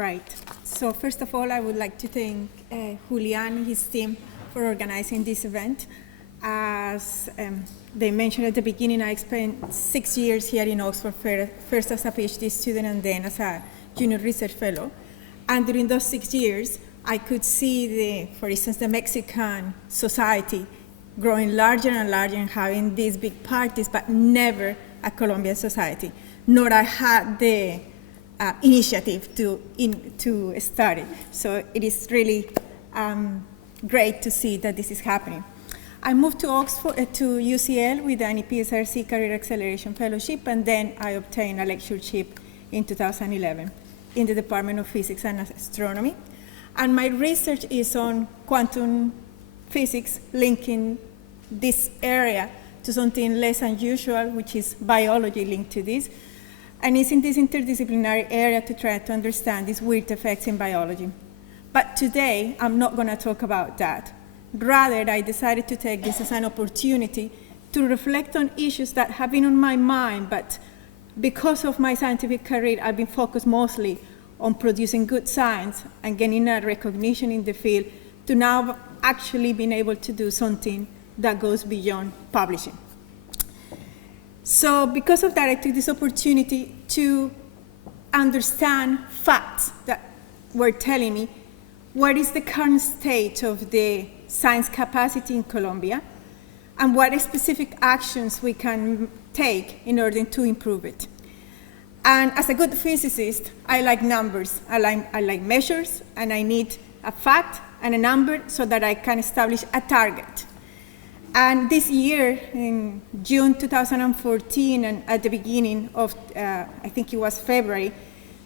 Right. So first of all, I would like to thank Julian and his team for organizing this event. As they mentioned at the beginning, I spent 6 years here in Oxford, first as a PhD student and then as a junior research fellow. And during those 6 years, I could see, for instance, the Mexican society growing larger and larger and having these big parties, but never a Colombian society, nor I had the initiative to start it. So it is really great to see that this is happening. I moved to Oxford, to UCL with an EPSRC Career Acceleration Fellowship, and then I obtained a lectureship in 2011 in the Department of Physics and Astronomy. And my research is on quantum physics, linking this area to something less unusual, which is biology linked to this. And it's in this interdisciplinary area to try to understand these weird effects in biology. But today, I'm not going to talk about that. Rather, I decided to take this as an opportunity to reflect on issues that have been on my mind, but because of my scientific career, I've been focused mostly on producing good science and getting a recognition in the field, to now actually being able to do something that goes beyond publishing. So because of that, I took this opportunity to understand facts that were telling me what is the current state of the science capacity in Colombia and what specific actions we can take in order to improve it. And as a good physicist, I like numbers. I like measures, and I need a fact and a number so that I can establish a target. And this year, in June 2014, and at the beginning of, I think it was February,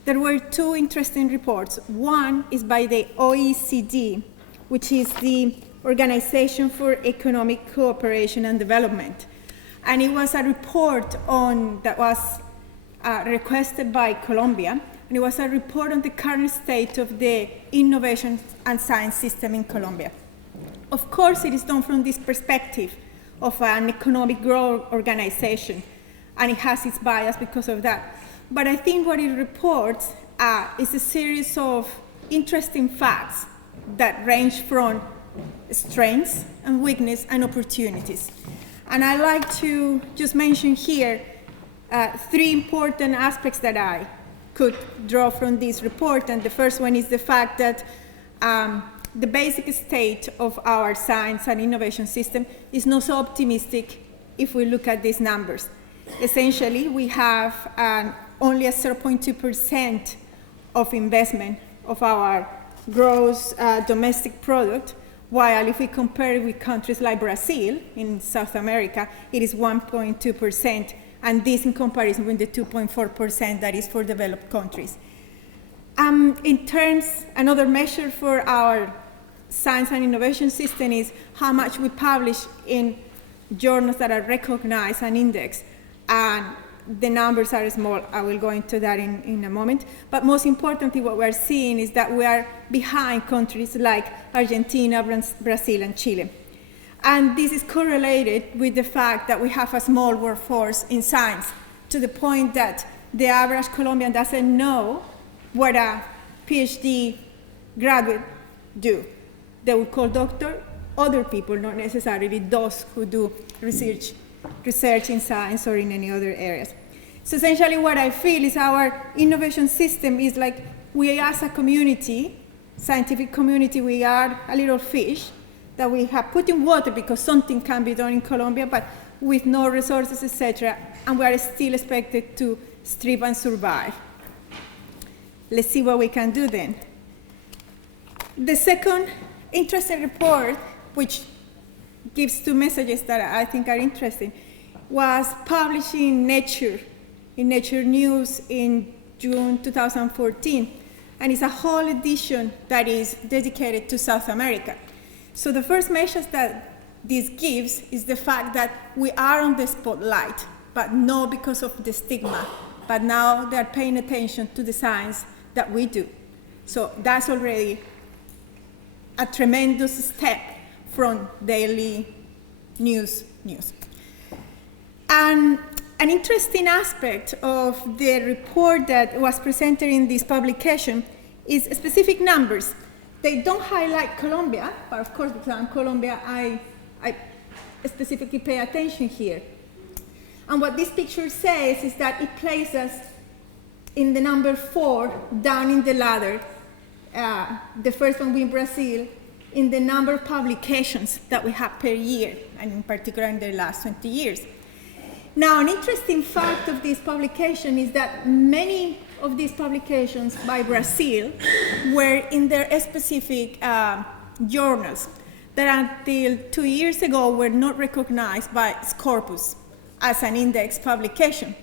there were two interesting reports. One is by the OECD, which is the Organization for Economic Cooperation and Development. And it was a report that was requested by Colombia, and it was a report on the current state of the innovation and science system in Colombia. Of course, it is done from this perspective of an economic growth organization, and it has its bias because of that. But I think what it reports is a series of interesting facts that range from strengths and weakness and opportunities. And I like to just mention here 3 important aspects that I could draw from this report. And the first one is the fact that the basic state of our science and innovation system is not so optimistic if we look at these numbers. Essentially, we have only a 0.2% of investment of our gross domestic product, while if we compare it with countries like Brazil in South America, it is 1.2%, and this in comparison with the 2.4% that is for developed countries. In terms, another measure for our science and innovation system is how much we publish in journals that are recognized and indexed. And the numbers are small. I will go into that in a moment. But most importantly, what we're seeing is that we are behind countries like Argentina, Brazil, and Chile. And this is correlated with the fact that we have a small workforce in science, to the point that the average Colombian doesn't know what a PhD graduate do. They will call doctor other people, not necessarily those who do research in science or in any other areas. So essentially what I feel is our innovation system is like, we as a community, scientific community, we are a little fish that we have put in water because something can be done in Colombia, but with no resources, etc., and we are still expected to strive and survive. Let's see what we can do then. The second interesting report, which gives 2 messages that I think are interesting, was published in Nature News in June 2014. And it's a whole edition that is dedicated to South America. So the first message that this gives is the fact that we are on the spotlight, but not because of the stigma, but now they're paying attention to the science that we do. So that's already a tremendous step from daily news. And an interesting aspect of the report that was presented in this publication is specific numbers. They don't highlight Colombia, but of course, because I'm Colombia, I specifically pay attention here. And what this picture says is that it places us in the number 4 down in the ladder, the first one being Brazil, in the number of publications that we have per year, and in particular in the last 20 years. Now, an interesting fact of this publication is that many of these publications by Brazil were in their specific journals that until 2 years ago were not recognized by Scopus as an index publication.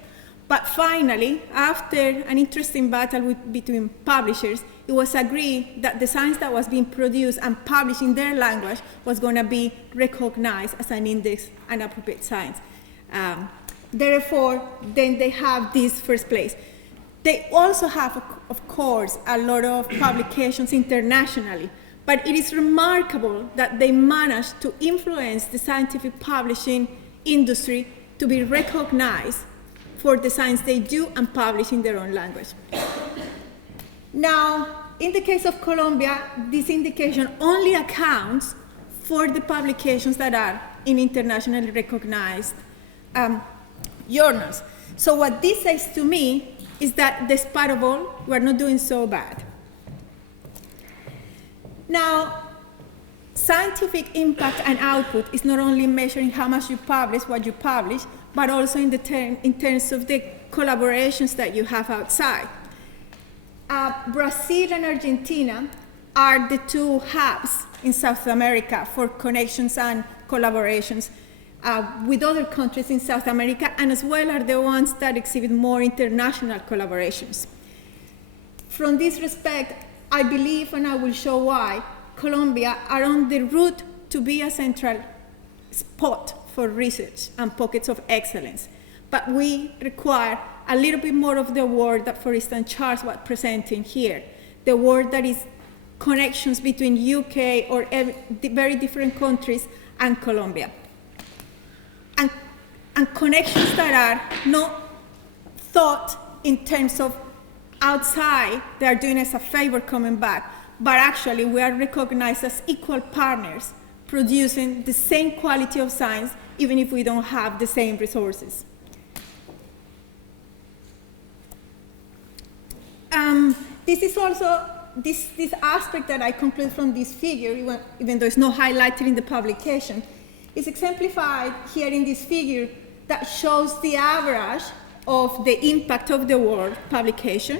But finally, after an interesting battle between publishers, it was agreed that the science that was being produced and published in their language was going to be recognized as an index and appropriate science. Therefore, then they have this first place. They also have, of course, a lot of publications internationally, but it is remarkable that they managed to influence the scientific publishing industry to be recognized for the science they do and publish in their own language. Now, in the case of Colombia, this indication only accounts for the publications that are in internationally recognized journals. So what this says to me is that despite of all, we're not doing so bad. Now, scientific impact and output is not only measuring how much you publish, what you publish, but also in terms of the collaborations that you have outside. Brazil and Argentina are the two hubs in South America for connections and collaborations with other countries in South America, and as well are the ones that exhibit more international collaborations. From this respect, I believe, and I will show why, Colombia are on the route to be a central spot for research and pockets of excellence. But we require a little bit more of the work that, for instance, Charles was presenting here, the work that is connections between UK or very different countries and Colombia. And connections that are not thought in terms of outside, they are doing us a favor coming back, but actually we are recognized as equal partners producing the same quality of science even if we don't have the same resources. This is also, this aspect that I conclude from this figure, even though it's not highlighted in the publication, is exemplified here in this figure that shows the average of the impact of the world publication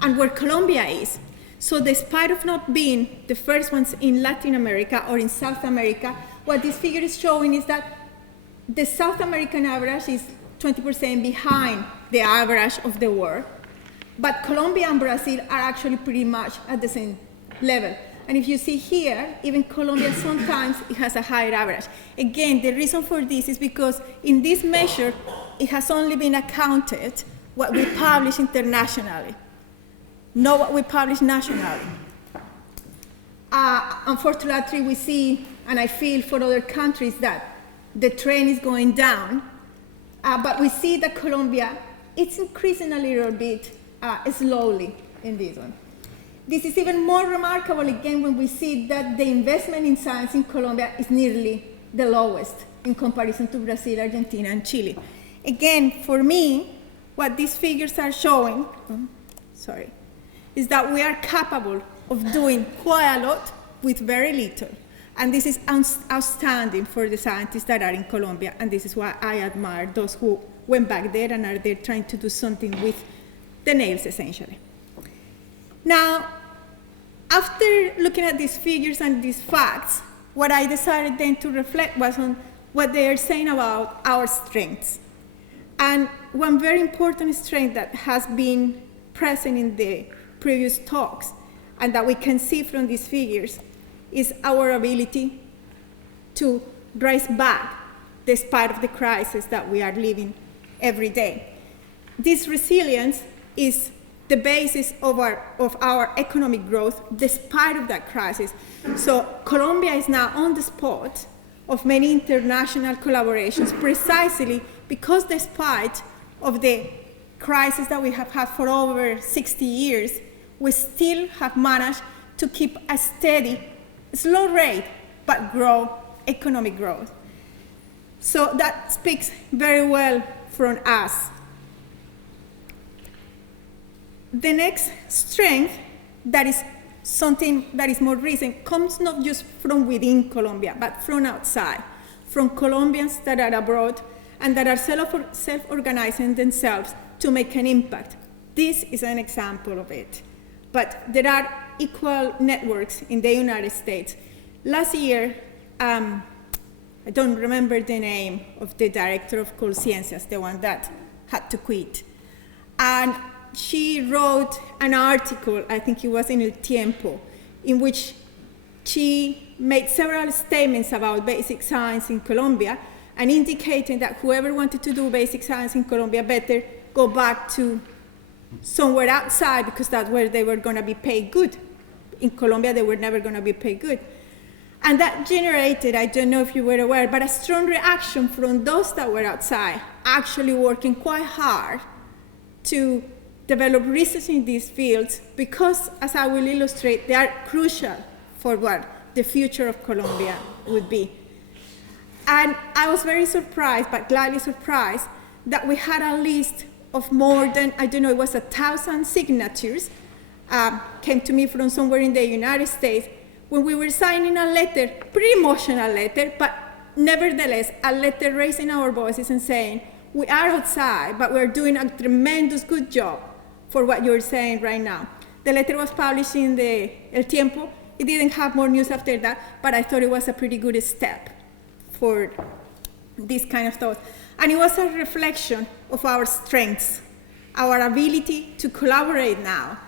and where Colombia is. So despite of not being the first ones in Latin America or in South America, what this figure is showing is that the South American average is 20% behind the average of the world. But Colombia and Brazil are actually pretty much at the same level. And if you see here, even Colombia sometimes it has a higher average. Again, the reason for this is because in this measure, it has only been accounted what we publish internationally, not what we publish nationally. Unfortunately, we see, and I feel for other countries, that the trend is going down. But we see that Colombia, it's increasing a little bit slowly in this one. This is even more remarkable again when we see that the investment in science in Colombia is nearly the lowest in comparison to Brazil, Argentina, and Chile. Again, for me, what these figures are showing, is that we are capable of doing quite a lot with very little. And this is outstanding for the scientists that are in Colombia, and this is why I admire those who went back there and are there trying to do something with the nails, essentially. Now, after looking at these figures and these facts, what I decided then to reflect was on what they are saying about our strengths. And one very important strength that has been present in the previous talks, and that we can see from these figures, is our ability to rise back despite of the crisis that we are living every day. This resilience is the basis of our economic growth despite of that crisis. So Colombia is now on the spot of many international collaborations precisely because despite of the crisis that we have had for over 60 years, we still have managed to keep a steady, slow rate, but grow economic growth. So that speaks very well from us. The next strength, that is something that is more recent, comes not just from within Colombia, but from outside, from Colombians that are abroad and that are self-organizing themselves to make an impact. This is an example of it. But there are equal networks in the United States. Last year, I don't remember the name of the director of Conciencias, the one that had to quit. And she wrote an article, I think it was in El Tiempo, in which she made several statements about basic science in Colombia and indicating that whoever wanted to do basic science in Colombia better go back to somewhere outside, because that's where they were going to be paid good. In Colombia, they were never going to be paid good. And that generated, I don't know if you were aware, but a strong reaction from those that were outside, actually working quite hard to develop research in these fields, because, as I will illustrate, they are crucial for what the future of Colombia would be. And I was very surprised, but gladly surprised, that we had a list of more than, I don't know, it was 1,000 signatures, came to me from somewhere in the United States, when we were signing a letter, pretty emotional letter, but nevertheless, a letter raising our voices and saying, we are outside, but we're doing a tremendous good job for what you're saying right now. The letter was published in the El Tiempo. It didn't have more news after that, but I thought it was a pretty good step for this kind of thought. And it was a reflection of our strengths, our ability to collaborate now.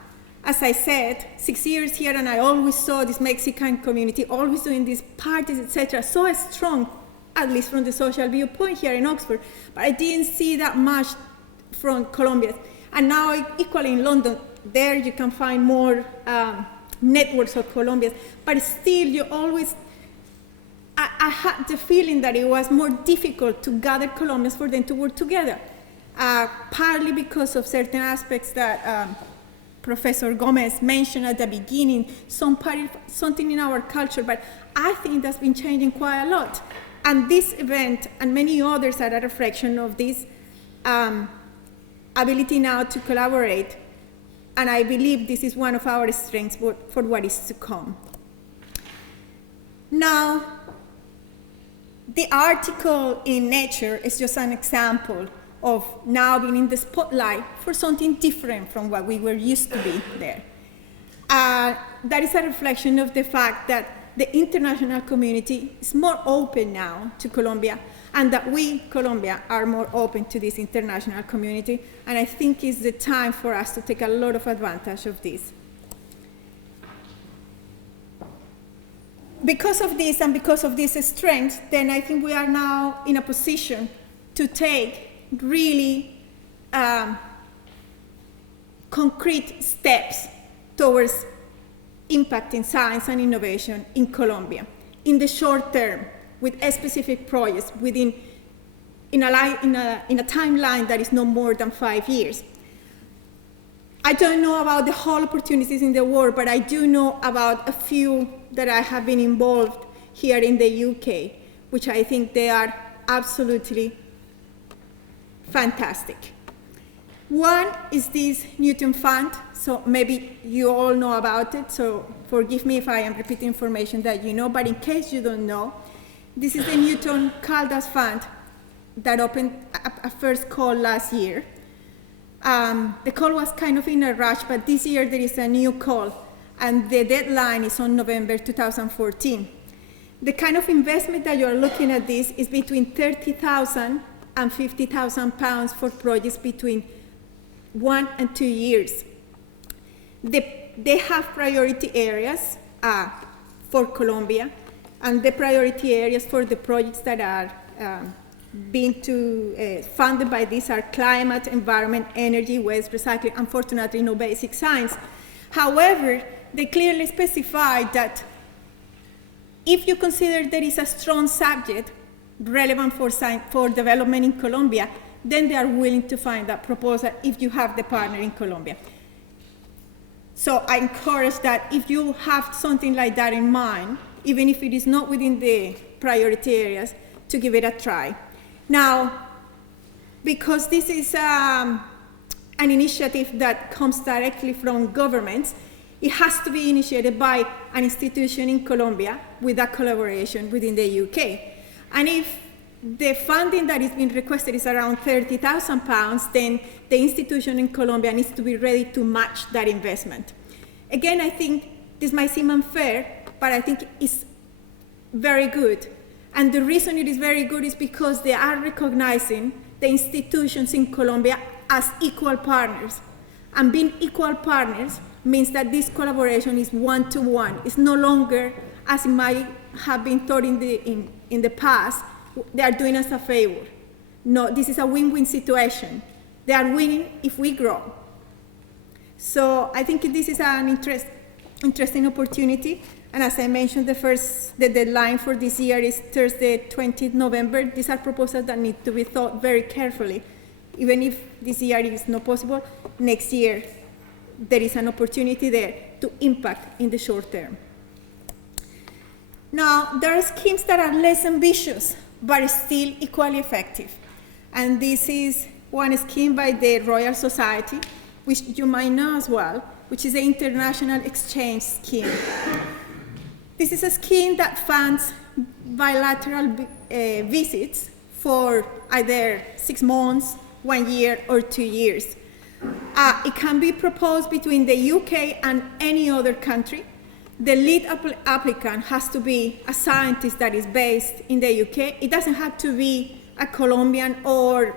As I said, 6 years here, and I always saw this Mexican community always doing these parties, etc., so strong, at least from the social viewpoint here in Oxford, but I didn't see that much from Colombia. And now, equally in London, there you can find more networks of Colombians, but still you always, I had the feeling that it was more difficult to gather Colombians for them to work together, partly because of certain aspects that Professor Gomez mentioned at the beginning, something in our culture, but I think that's been changing quite a lot. And this event and many others are a reflection of this ability now to collaborate, and I believe this is one of our strengths for what is to come. Now, the article in Nature is just an example of now being in the spotlight for something different from what we were used to be there. That is a reflection of the fact that the international community is more open now to Colombia, and that we, Colombia, are more open to this international community, and I think it's the time for us to take a lot of advantage of this. Because of this and because of this strength, then I think we are now in a position to take really concrete steps towards impacting science and innovation in Colombia in the short term, with specific projects in a timeline that is no more than 5 years. I don't know about the whole opportunities in the world, but I do know about a few that I have been involved here in the UK, which I think they are absolutely fantastic. One is this Newton Fund, so maybe you all know about it, so forgive me if I am repeating information that you know, but in case you don't know, this is the Newton Caldas Fund that opened a first call last year. The call was kind of in a rush, but this year there is a new call, and the deadline is on November 2014. The kind of investment that you're looking at this is between 30,000 and 50,000 pounds for projects between 1 and 2 years. They have priority areas for Colombia, and the priority areas for the projects that are being funded by this are climate, environment, energy, waste, recycling, unfortunately no basic science. However, they clearly specify that if you consider there is a strong subject relevant for development in Colombia, then they are willing to find that proposal if you have the partner in Colombia. So I encourage that if you have something like that in mind, even if it is not within the priority areas, to give it a try. Now, because this is an initiative that comes directly from governments, it has to be initiated by an institution in Colombia with a collaboration within the UK. And if the funding that is being requested is around £30,000, then the institution in Colombia needs to be ready to match that investment. Again, I think this might seem unfair, but I think it's very good. And the reason it is very good is because they are recognizing the institutions in Colombia as equal partners. And being equal partners means that this collaboration is one-to-one. It's no longer, as it might have been thought in the past, they are doing us a favor. No, this is a win-win situation. They are winning if we grow. So I think this is an interesting opportunity. And as I mentioned, the deadline for this year is Thursday, 20th November. These are proposals that need to be thought very carefully. Even if this year is not possible, next year there is an opportunity there to impact in the short term. Now, there are schemes that are less ambitious, but still equally effective. And this is one scheme by the Royal Society, which you might know as well, which is the International Exchange Scheme. This is a scheme that funds bilateral visits for either 6 months, 1 year, or 2 years. It can be proposed between the UK and any other country. The lead applicant has to be a scientist that is based in the UK. It doesn't have to be a Colombian or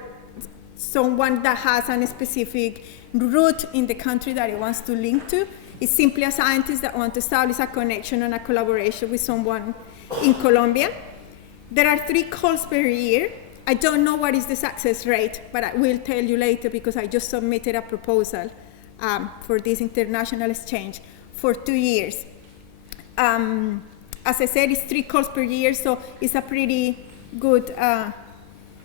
someone that has a specific route in the country that it wants to link to. It's simply a scientist that wants to establish a connection and a collaboration with someone in Colombia. There are 3 calls per year. I don't know what is the success rate, but I will tell you later because I just submitted a proposal for this international exchange for 2 years. As I said, it's 3 calls per year, so it's a pretty good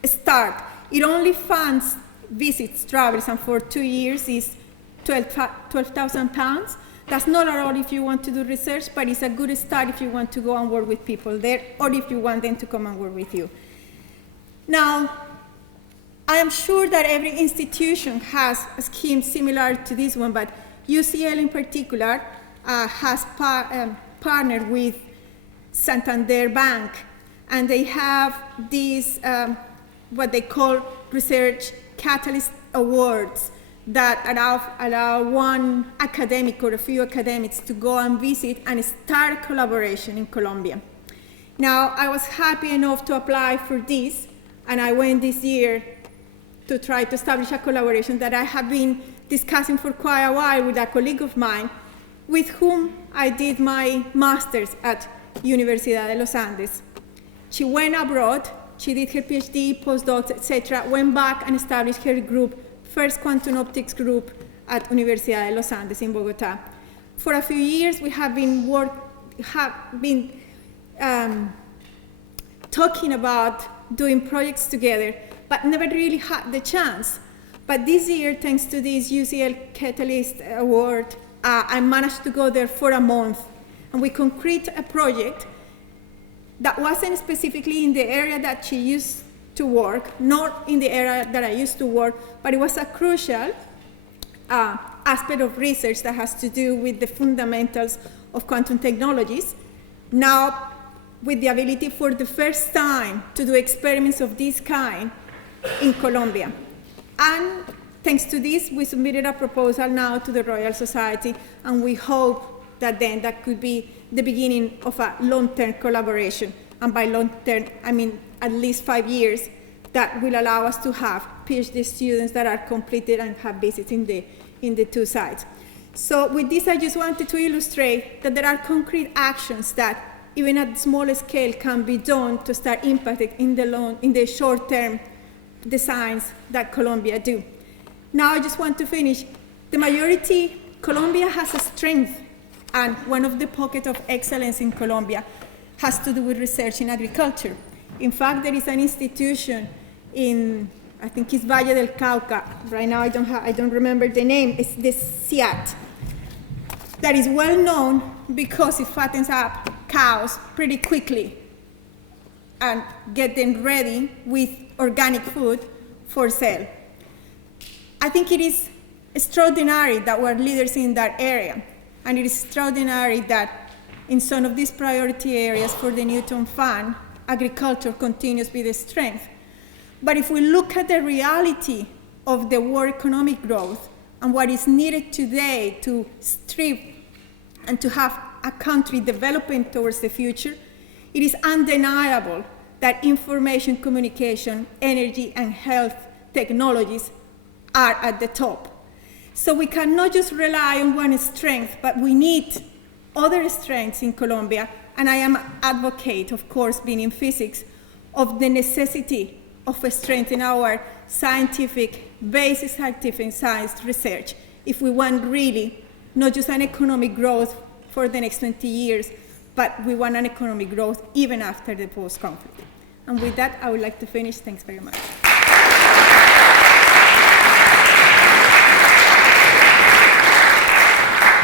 start. It only funds visits, travels, and for 2 years is £12,000. That's not at all if you want to do research, but it's a good start if you want to go and work with people there, or if you want them to come and work with you. Now, I am sure that every institution has a scheme similar to this one, but UCL in particular has partnered with Santander Bank, and they have these, what they call Research Catalyst Awards, that allow one academic or a few academics to go and visit and start a collaboration in Colombia. Now, I was happy enough to apply for this, and I went this year to try to establish a collaboration that I have been discussing for quite a while with a colleague of mine, with whom I did my master's at Universidad de los Andes. She went abroad, she did her PhD, postdocs, etc., went back and established her group, first quantum optics group at Universidad de los Andes in Bogotá. For a few years, we have been talking about doing projects together, but never really had the chance. But this year, thanks to this UCL Catalyst Award, I managed to go there for a month, and we concrete a project that wasn't specifically in the area that she used to work, not in the area that I used to work, but it was a crucial aspect of research that has to do with the fundamentals of quantum technologies. Now, with the ability for the first time to do experiments of this kind in Colombia. And thanks to this, we submitted a proposal now to the Royal Society, and we hope that then that could be the beginning of a long-term collaboration. And by long-term, I mean at least 5 years, that will allow us to have PhD students that are completed and have visits in the 2 sites. So with this, I just wanted to illustrate that there are concrete actions that, even at small scale, can be done to start impacting in the short-term designs that Colombia do. Now I just want to finish. The majority, Colombia has a strength, and one of the pockets of excellence in Colombia has to do with research in agriculture. In fact, there is an institution in, I think it's Valle del Cauca. Right now I don't remember the name. It's the SIAT. that is well known because it fattens up cows pretty quickly and get them ready with organic food for sale. I think it is extraordinary that we're leaders in that area, and it is extraordinary that in some of these priority areas for the Newton Fund, agriculture continues to be the strength. But if we look at the reality of the world economic growth and what is needed today to strip and to have a country developing towards the future, it is undeniable that information, communication, energy, and health technologies are at the top. So we cannot just rely on one strength, but we need other strengths in Colombia. And I am an advocate, of course, being in physics, of the necessity of strengthening our basic scientific science research if we want really not just an economic growth for the next 20 years, but we want an economic growth even after the post-conflict. And with that, I would like to finish. Thanks very much.